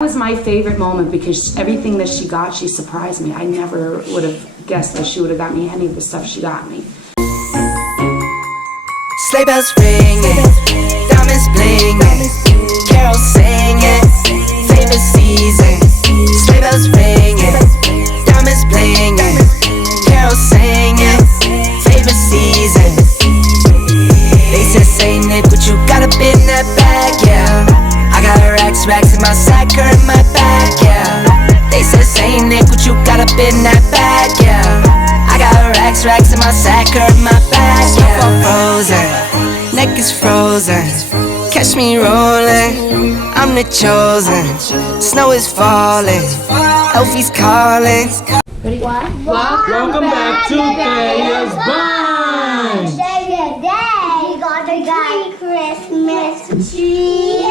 Was my favorite moment because everything that she got, she surprised me. I never would have guessed that she would have got me any of the stuff she got me. Sleigh bells ringing, diamonds blinging, carols singing, favorite season. Sleigh bells ringing, diamonds blinging, carols singing, favorite season. They said, say Nick, what you got up in that bag, yeah. I got racks in my sack or in my bag, yeah. They said, say Nick, what you got up in that bag, yeah. I got racks in my sack or in my bag, yeah. Snowfall frozen, neck is frozen. Catch me rolling, I'm the chosen. Snow is falling, Elfie's calling. Ready? Welcome back to Thea's Bunch. We got Christmas tree.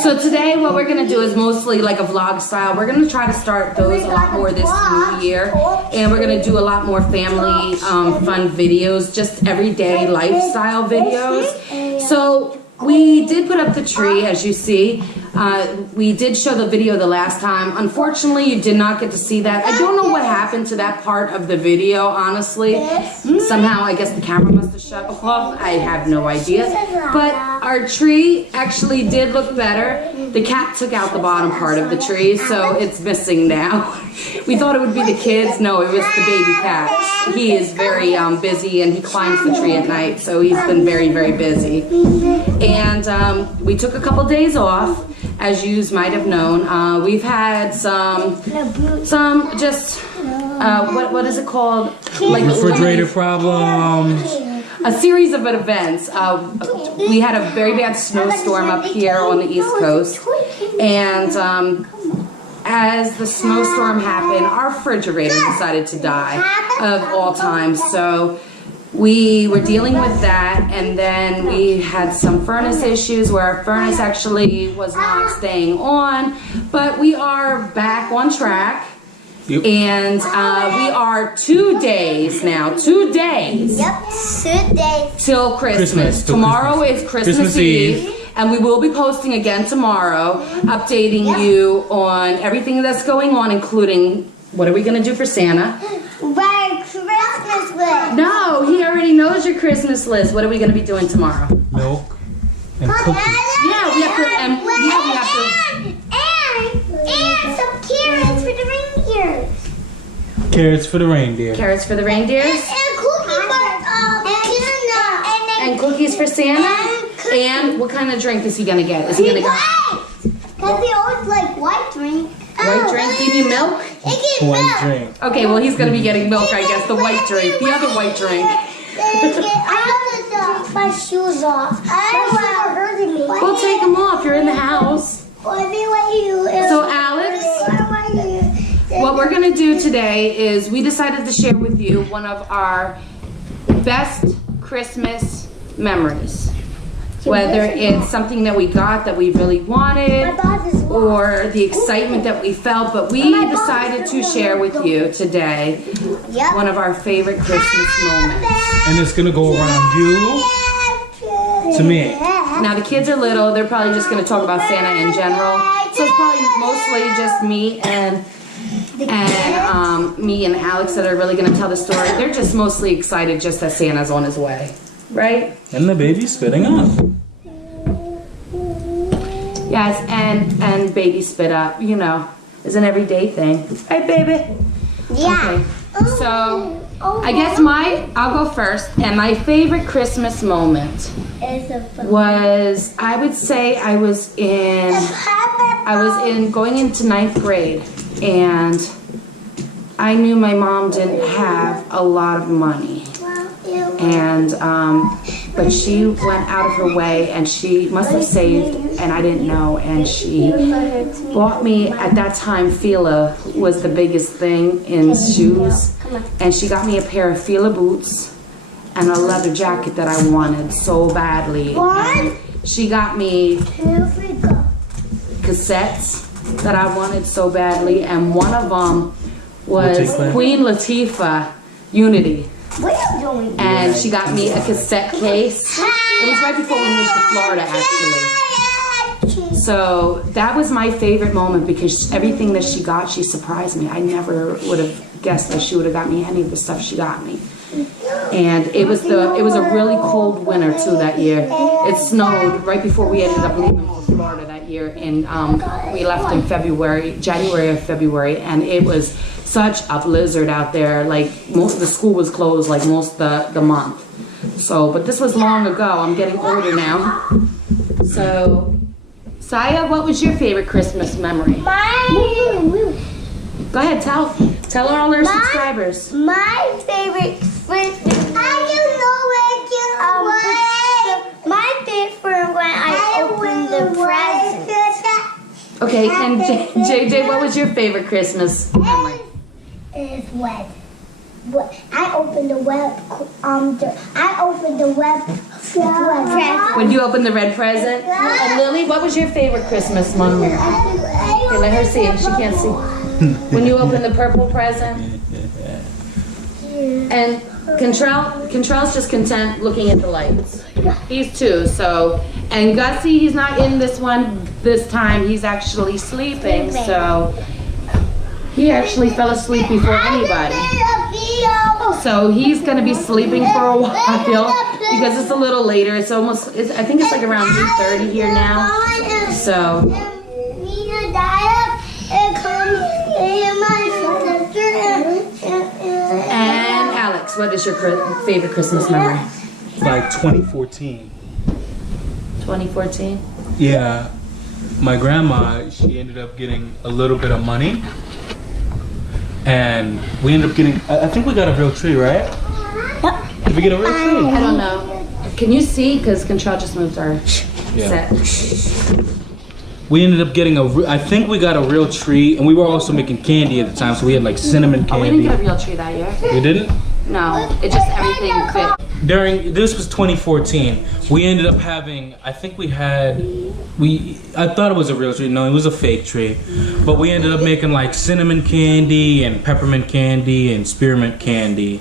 So today what we're going to do is mostly like a vlog style. We're going to try to start those a lot more this new year. And we're going to do a lot more family fun videos, just everyday lifestyle videos. So we did put up the tree, as you see. We did show the video the last time. Unfortunately, you did not get to see that. I don't know what happened to that part of the video, honestly. Somehow, I guess the camera must have shut off. I have no idea. But our tree actually did look better. The cat took out the bottom part of the tree, so it's missing now. We thought it would be the kids. No, it was the baby cat. He is very busy, and he climbs the tree at night, so he's been very, very busy. And we took a couple days off, as you might have known. We've had some just what is it called? Like Refrigerator problems. A series of events. We had a very bad snowstorm up here on the East Coast, and as the snowstorm happened, our refrigerator decided to die of all times. So we were dealing with that, and then we had some furnace issues where our furnace actually was not staying on, but we are back on track. Yep. And we are 2 days now, 2 days. Yep, 2 days. Till Christmas. Tomorrow is Christmas Eve. And we will be posting again tomorrow, updating you on everything that's going on, including what are we going to do for Santa? Right, Christmas list. No, he already knows your Christmas list. What are we going to be doing tomorrow? Milk and cookies. Yeah, we have to, and some carrots for the reindeers. Carrots for the reindeer. carrots for the reindeers, And cookies for and cookies for Santa. And what kind of drink is he going to get? Is he going to get Because he always like white drink. white drink? Give you milk? White drink. Okay, well, he's going to be getting milk, I guess. The white drink. The other white drink. I have to take my shoes off. My shoes are hurting me. We'll take them off. You're in the house. So, Alex, what we're going to do today is we decided to share with you one of our best Christmas memories. Whether it's something that we got that we really wanted or the excitement that we felt, but we decided to share with you today one of our favorite Christmas moments. And it's going to go around you to me. Now the kids are little, they're probably just going to talk about Santa in general. So it's probably mostly just me and Alex that are really going to tell the story. They're just mostly excited just that Santa's on his way. Right? And the baby's spitting up. Yes, and baby spit up, you know, is an everyday thing. Hey, baby. Yeah. Okay. So, I guess I'll go first. And my favorite Christmas moment was, I would say I was going into 9th grade, and I knew my mom didn't have a lot of money. And but she went out of her way, and she must have saved, and I didn't know, and she bought me, at that time Fila was the biggest thing in shoes, and she got me a pair of Fila boots and a leather jacket that I wanted so badly. And she got me cassettes that I wanted so badly, and one of them was Queen Latifah, Unity. What are you doing? And she got me a cassette case. It was right before we moved to Florida, actually. So that was my favorite moment because everything that she got, she surprised me. I never would have guessed that she would have got me any of the stuff she got me. And it was a really cold winter too that year. It snowed right before we ended up leaving for Florida that year, and we left in January or February, and it was such a blizzard out there. Like most of the school was closed like most of the month. So, but this was long ago. I'm getting older now. So, Saya, what was your favorite Christmas memory? Go ahead, tell all our subscribers. My favorite Christmas. My favorite when I opened the presents. Okay, and JJ, what was your favorite Christmas memory? Is when I opened the web. I opened the web present. When you opened the red present? And Lily, what was your favorite Christmas memory? Okay, let her see it. She can't see. When you opened the purple present? And Contrell's just content looking at the lights. He's 2, so. And Gussie, he's not in this one this time. He's actually sleeping, so. He actually fell asleep before anybody. So he's gonna be sleeping for a while because it's a little later. It's almost, I think it's like around 3:30 here now. So. And Alex, what is your favorite Christmas memory? Like 2014. 2014? Yeah. My grandma, she ended up getting a little bit of money. And we ended up getting, I think we got a real tree, right? Did we get a real tree? I don't know. Can you see? Because Control just moved our set. We ended up getting I think we got a real tree, and we were also making candy at the time, so we had like cinnamon candy. Oh, we didn't get a real tree that year. We didn't? No, it just everything fit. This was 2014. We ended up having, I think we had, I thought it was a real tree. No, it was a fake tree. But we ended up making like cinnamon candy and peppermint candy and spearmint candy.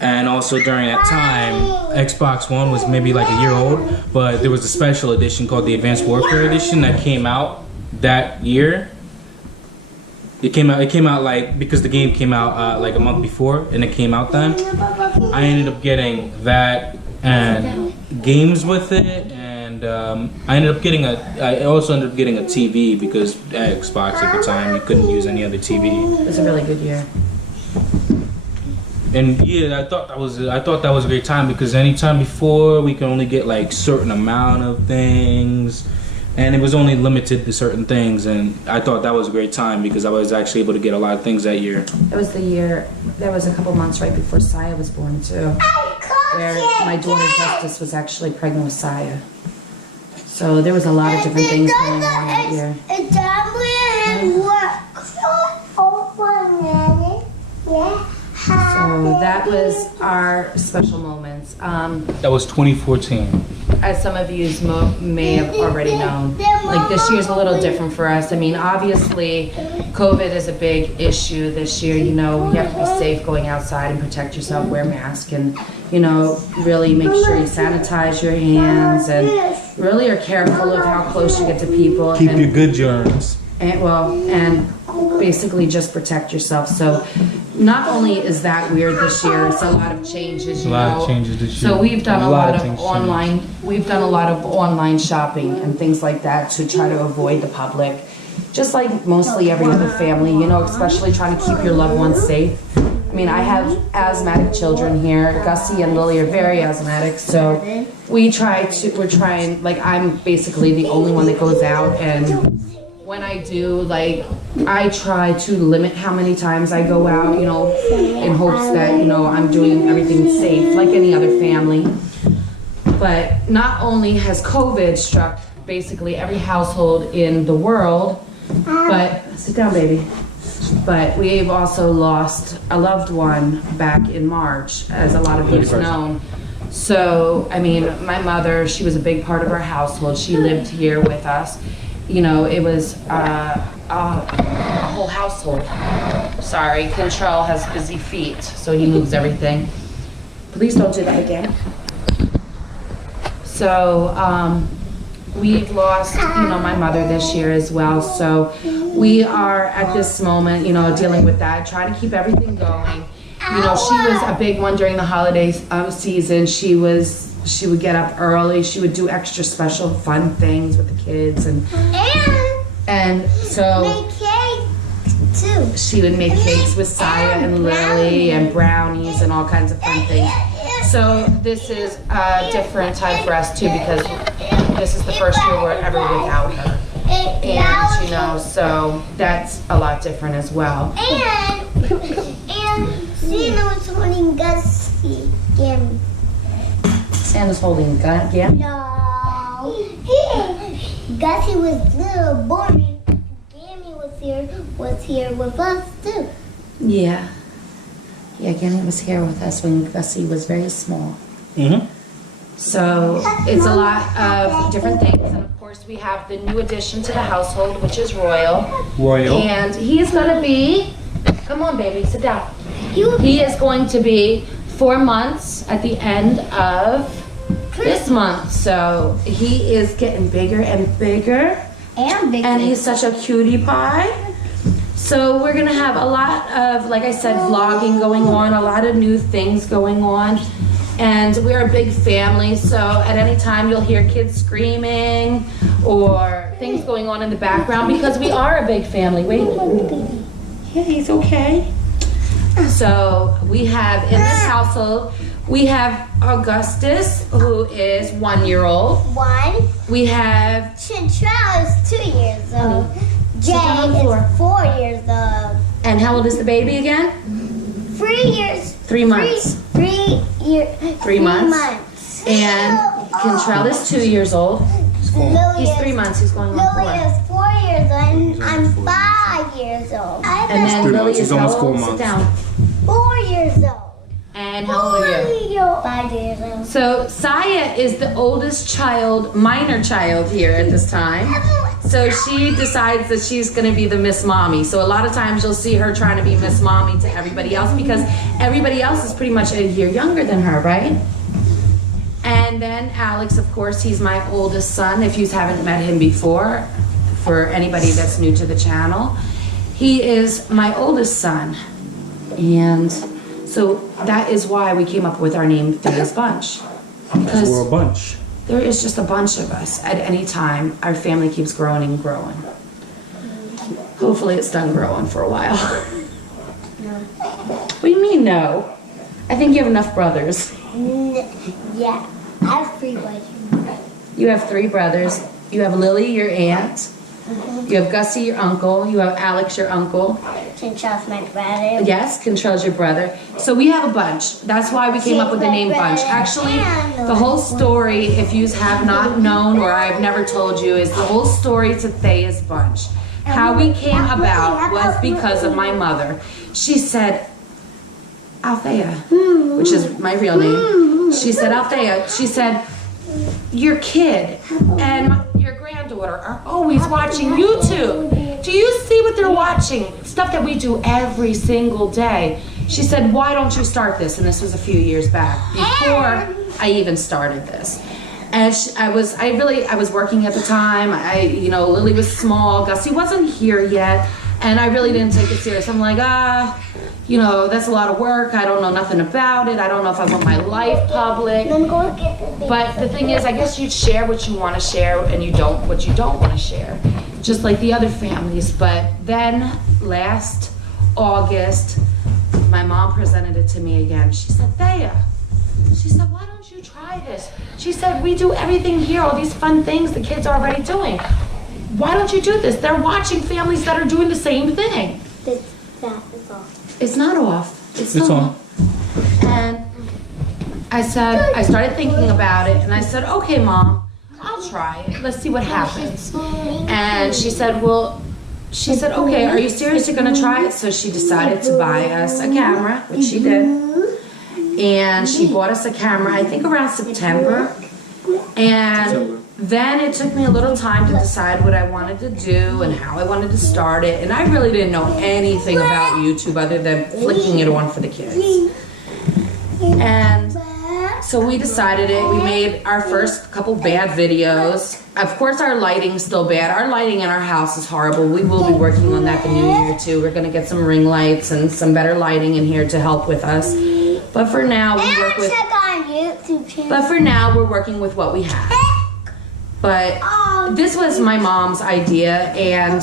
And also during that time, Xbox One was maybe like a year old, but there was a special edition called the Advanced Warfare Edition that came out that year. It came out like, because the game came out like a month before, and it came out then. I ended up getting that and games with it, and I also ended up getting a TV because Xbox at the time, you couldn't use any other TV. It was a really good year. And yeah, I thought that was a great time because anytime before we could only get like certain amount of things, and it was only limited to certain things, and I thought that was a great time because I was actually able to get a lot of things that year. It was the year, there was a couple months right before Saya was born too, where my daughter Justice was actually pregnant with Saya. So there was a lot of different things going on that year. So that was our special moments. That was 2014. As some of you may have already known, like this year's a little different for us. I mean, obviously, COVID is a big issue this year. You know, you have to be safe going outside and protect yourself, wear masks, and, you know, really make sure you sanitize your hands and really are careful of how close you get to people. Keep your good germs. And basically just protect yourself. So not only is that weird this year, it's a lot of changes, you know. A lot of changes this year. So we've done a lot of online. We've done a lot of online shopping and things like that to try to avoid the public. Just like mostly every other family, you know, especially trying to keep your loved ones safe. I mean, I have asthmatic children here. Gussie and Lily are very asthmatic, so we're trying, like, I'm basically the only one that goes out, and when I do, like, I try to limit how many times I go out, you know, in hopes that, you know, I'm doing everything safe, like any other family. But not only has COVID struck basically every household in the world, but, sit down, baby. But we've also lost a loved one back in March, as a lot of you've known. So, I mean, my mother, she was a big part of our household. She lived here with us. You know, it was a whole household. Sorry, Control has busy feet, so he moves everything. Please don't do that again. So, we've lost, my mother this year as well. So we are at this moment, dealing with that, trying to keep everything going. She was a big one during the holiday season. She would get up early. She would do extra special fun things with the kids, and so make cake too. she would make cakes with Saya and Lily and brownies and all kinds of fun things. So this is a different time for us too, because this is the first year we're ever without her. And so that's a lot different as well. And Santa was holding Gussie. Santa's holding Gam. No. Gussie was little boring. Gammy was here with us too. Yeah. Yeah, Gammy was here with us when Gussie was very small. Mm-hmm. So it's a lot of different things. And of course we have the new addition to the household, which is Royal. And he's gonna be, come on baby, sit down. He is going to be 4 months at the end of this month. So he is getting bigger and bigger. And he's such a cutie pie. So we're gonna have a lot of, like I said, vlogging going on, a lot of new things going on. And we're a big family, so at any time you'll hear kids screaming or things going on in the background, because we are a big family. Wait. Yeah, he's okay. So we have in this household, we have Augustus, who is 1 year old. We have Chantrell is 2 years old. Jay is 4 years old. And how old is the baby again? 3 years. 3 months. 3 months. And Cantrell is 2 years old. He's 3 months. He's going on 4. Lily is 4 years old, and I'm 5 years old. And then Lily is how old? Sit down. 4 years old. And how old are you? 5 years old. So Saya is the oldest child, minor child here at this time. So she decides that she's gonna be the Miss Mommy. So a lot of times you'll see her trying to be Miss Mommy to everybody else, because everybody else is pretty much a year younger than her, right? And then Alex, of course, he's my oldest son. If you haven't met him before, for anybody that's new to the channel, he is my oldest son. And so that is why we came up with our name, Thea's Bunch. Because we're a bunch. There is just a bunch of us at any time. Our family keeps growing and growing. Hopefully it's done growing for a while. No. What do you mean no? I think you have enough brothers. Yeah, I have 3 brothers. You have 3 brothers. You have Lily, your aunt. You have Gussie, your uncle. You have Alex, your uncle. Chantrell's my brother. Yes, Control's your brother. So we have a bunch. That's why we came up with the name Bunch. Actually, the whole story, if you have not known or I've never told you, is the whole story to Thea's Bunch. How we came about was because of my mother. She said, Althea, which is my real name. She said, Althea, she said, your kid and your granddaughter are always watching YouTube. Do you see what they're watching? Stuff that we do every single day. She said, why don't you start this? And this was a few years back, before I even started this. And I was working at the time. Lily was small. Gussie wasn't here yet. And I really didn't take it serious. I'm like, that's a lot of work. I don't know nothing about it. I don't know if I want my life public. But the thing is, I guess you share what you want to share and what you don't want to share. Just like the other families. But then last August, my mom presented it to me again. She said, Thea, she said, why don't you try this? She said, we do everything here, all these fun things the kids are already doing. Why don't you do this? They're watching families that are doing the same thing. It's off. It's not off. It's on. And I started thinking about it, and I said, okay, Mom, I'll try it. Let's see what happens. And she said, okay, are you serious? You're gonna try it? So she decided to buy us a camera, which she did. And she bought us a camera, I think around September. And then it took me a little time to decide what I wanted to do and how I wanted to start it. And I really didn't know anything about YouTube other than flicking it on for the kids. And So we decided it. We made our first couple bad videos. Of course, our lighting's still bad. Our lighting in our house is horrible. We will be working on that the new year too. We're gonna get some ring lights and some better lighting in here to help with us. But for now, we work with. Check on YouTube channel. But for now, we're working with what we have. But this was my mom's idea, and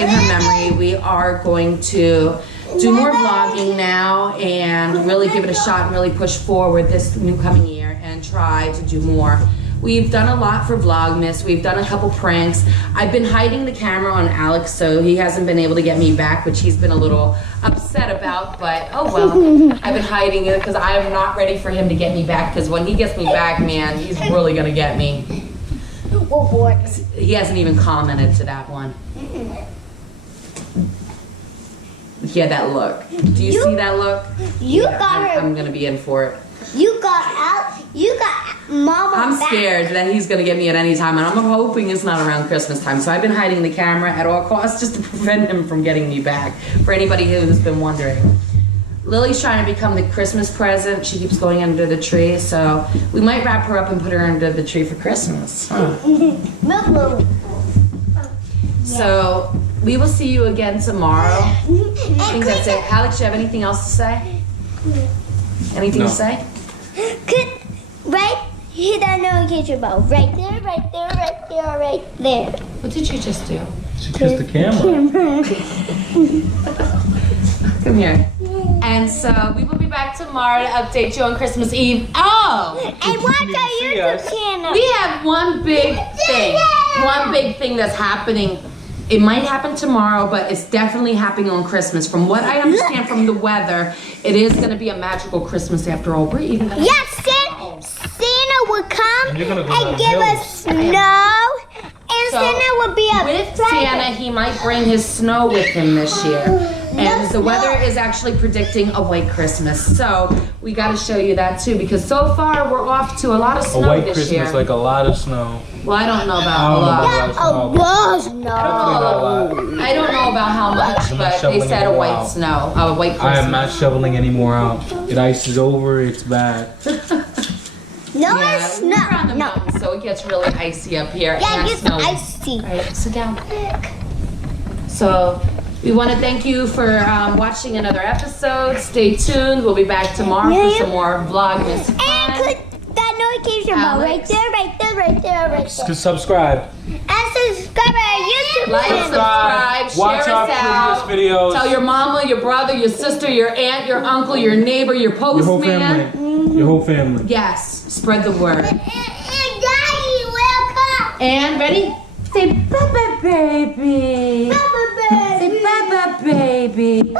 in her memory, we are going to do more vlogging now and really give it a shot and really push forward this new coming year and try to do more. We've done a lot for Vlogmas. We've done a couple pranks. I've been hiding the camera on Alex, so he hasn't been able to get me back, which he's been a little upset about, but oh well. I've been hiding it because I am not ready for him to get me back, because when he gets me back, man, he's really gonna get me. Oh boy. He hasn't even commented to that one. Yeah, that look. Do you see that look? You Yeah, got her. I'm gonna be in for it. You got out. You got Mama I'm back. scared that he's gonna get me at any time, and I'm hoping it's not around Christmas time. So I've been hiding the camera at all costs just to prevent him from getting me back. For anybody who's been wondering. Lily's trying to become the Christmas present. She keeps going under the tree, so we might wrap her up and put her under the tree for Christmas. Huh. So we will see you again tomorrow. I think that's it. Alex, do you have anything else to say? Anything No. to say? Right? Hit that notification bell. Right there, right there, right there, right there. What did you just do? She kissed the camera. Come here. And so we will be back tomorrow to update you on Christmas Eve. Oh! And watch our see YouTube us. channel. We have one big thing. One big thing that's happening. It might happen tomorrow, but it's definitely happening on Christmas. From what I understand from the weather, it is going to be a magical Christmas after all. We're even gonna Yes, Santa would come And you're gonna go and down give hills. us snow, and So, Santa would be a with Santa, he might bring his snow with him this year. And the weather is actually predicting a white Christmas. So we got to show you that too, because so far we're off to a lot of A snow white this Christmas, year. like a lot of snow. Well, I don't know I about don't a know lot. about snow. I don't know about how much, I'm not but they shoveling said a it white out. snow, a white Christmas. I am not shoveling any more out. It ices over, it's bad. No, Yeah, it's we're on the not. No. mountain, so it gets really icy up here Yeah, and it's snowy. icy. All right, sit down. So we want to thank you for watching another episode. Stay tuned. We'll be back tomorrow for some more Vlogmas And fun. click that notification bell right Alex. there, right there, right there, right there. Subscribe. And subscribe our YouTube Like, channel. subscribe, Watch share our us out. previous videos. Tell your mama, your brother, your sister, your aunt, your uncle, your neighbor, your Your whole postman. family. Your whole family. Yes, spread the word. And Daddy will come. And ready? Say bye-bye, baby. Bye-bye, baby. Say bye-bye, baby.